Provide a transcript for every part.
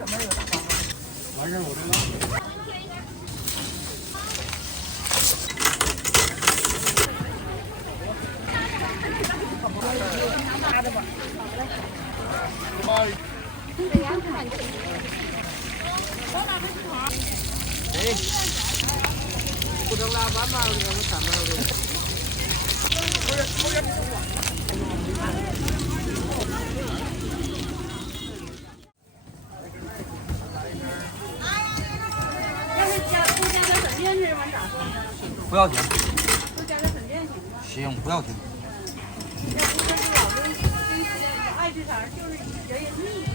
完事儿我这个。哎，不能拉完嘛，给我看到的。不要停。都加个粉面行吗？行，不要停。要不就是老跟爱这茬，就是人也腻。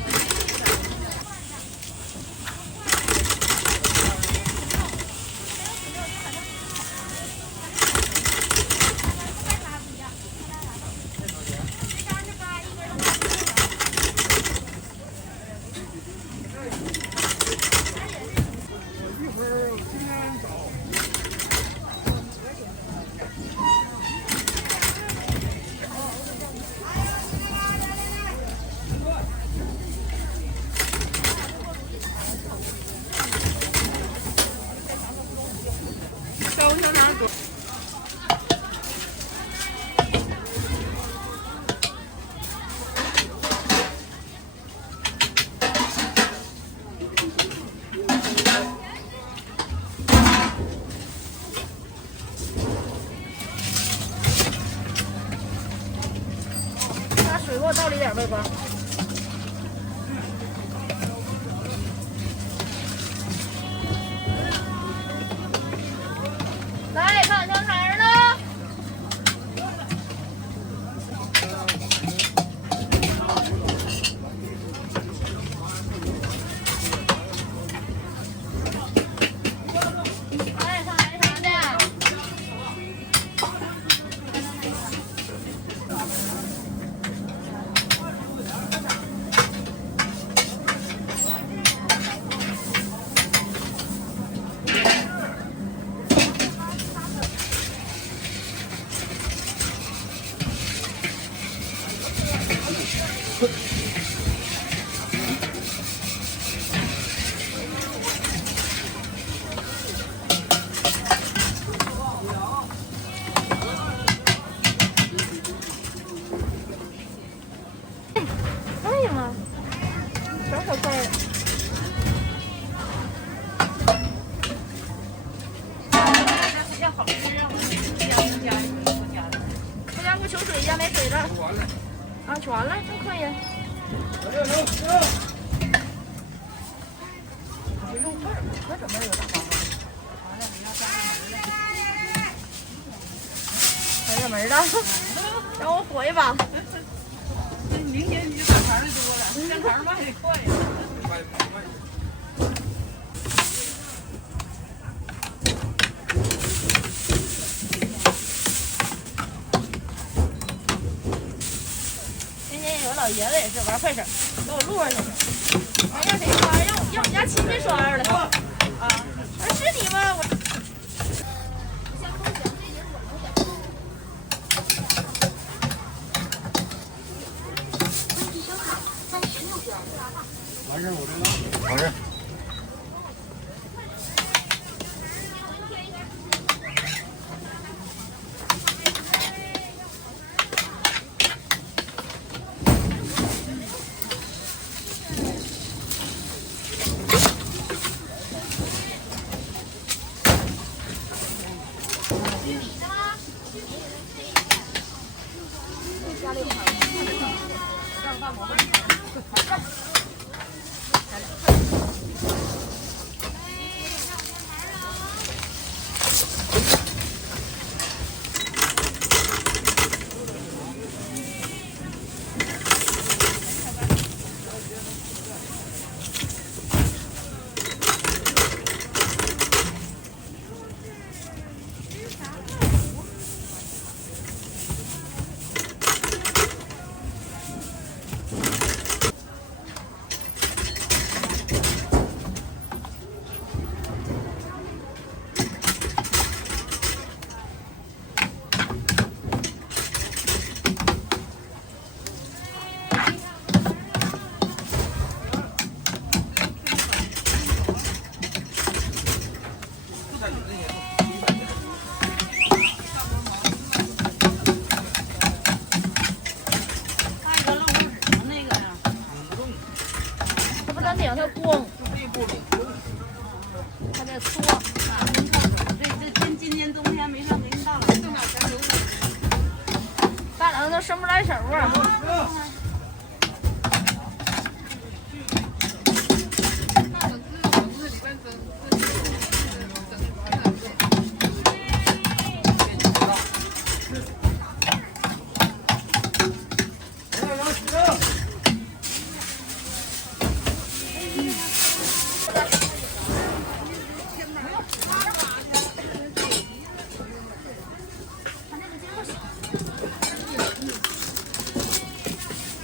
水给我倒里点呗，哥。来，看香肠呢。来，上来啥的？可以吗？小小块儿。要好吃啊！不加给我求水去，没水了。啊，取完了，真可以。肉块儿，可准备有大黄瓜。完了，你要加热门的，让我火一把。明天你就赶肠的多了，香肠卖的快呀。今天有老爷子也是玩快手，给我录上去。哎呀，谁刷？让我们家亲戚刷着了。啊，是你吗？我。完事儿我这个。完事儿。顶它光，它得搓。今年冬天没上给你大了，正好全留着。大两都生不来手啊。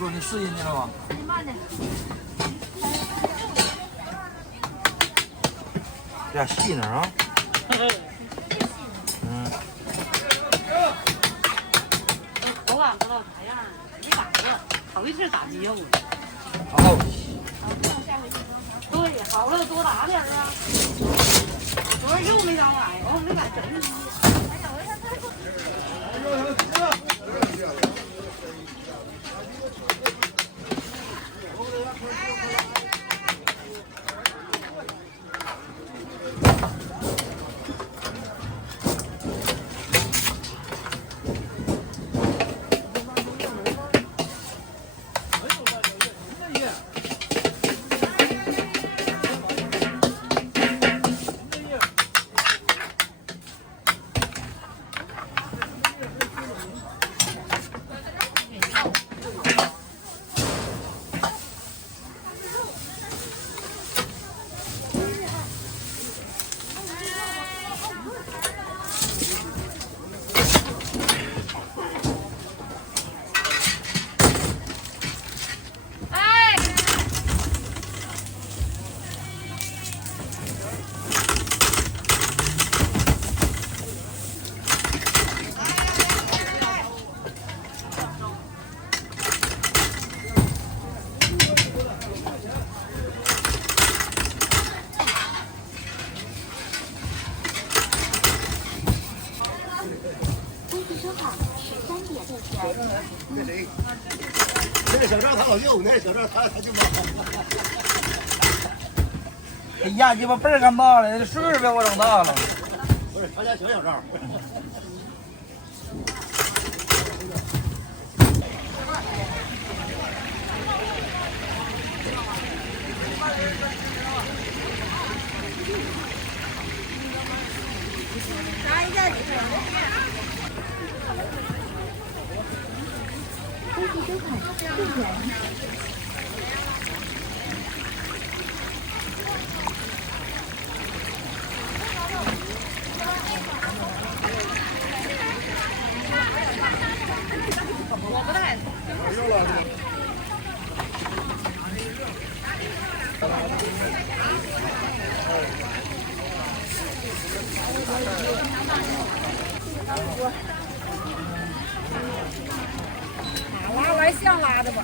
哥，你适应去了吗？慢点。这俩细呢啊。口感不知道啥样，没打过，头一次打鸡肉呢。好。对，好了多打点啊。昨儿肉没敢买，我没敢整你。那小赵他老舅，那小赵他就没。这压鸡巴倍儿干大了，这岁数比我长大了。不是他家小赵。拿一下你这。恭喜收看会员。我不带。拉完像拉的吧。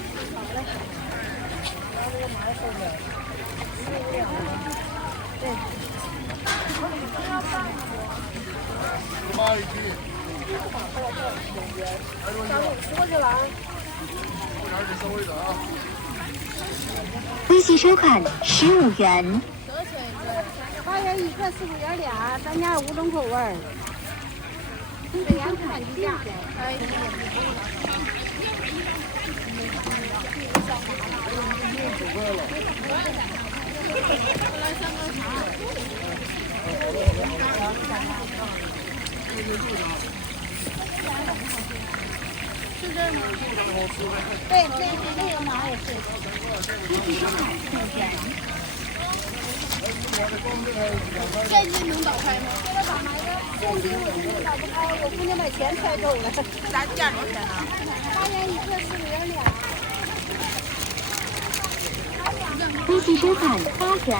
微信收看15元。8元一个，4、5元俩，咱家有5种口味儿。这样看低价。是这吗？对，那个马也是。现金能倒开吗？这个倒卖的，现金我倒不开，我姑娘把钱揣走了。咱价多少钱呢？8元一个，4、5元俩。微信收看8元。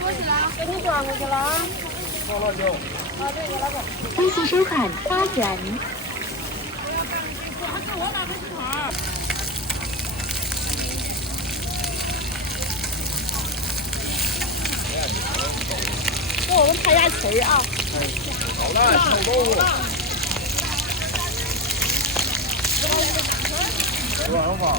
多起来，给你转过去了啊。微信收看8元。给我们拍下词儿啊。好的，臭豆腐。吧？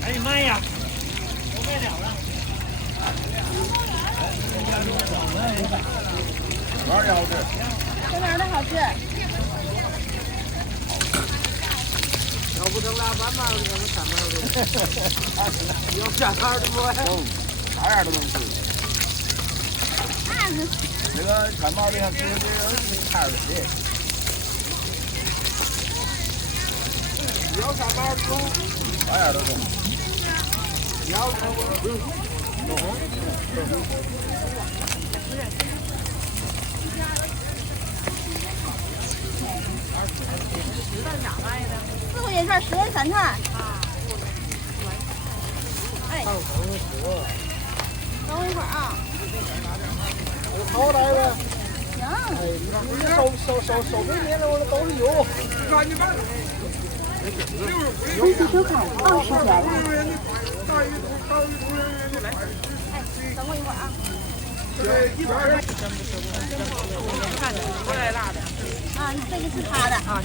哎呀妈呀！我卖了了。哪里好吃？这边的好吃。要不成俩半毛的，咱们3毛的。要下摊的不？啥样都能吃。这个3毛的，这个摊儿的。要3毛的，啥样都中。要4块钱一串，10元3串。哎，等我一会儿啊。好歹呗。行。你收没钱了，我都是有。分期收款20元。哎，等我一会儿啊。看着不带辣的。啊，这个是他的。啊。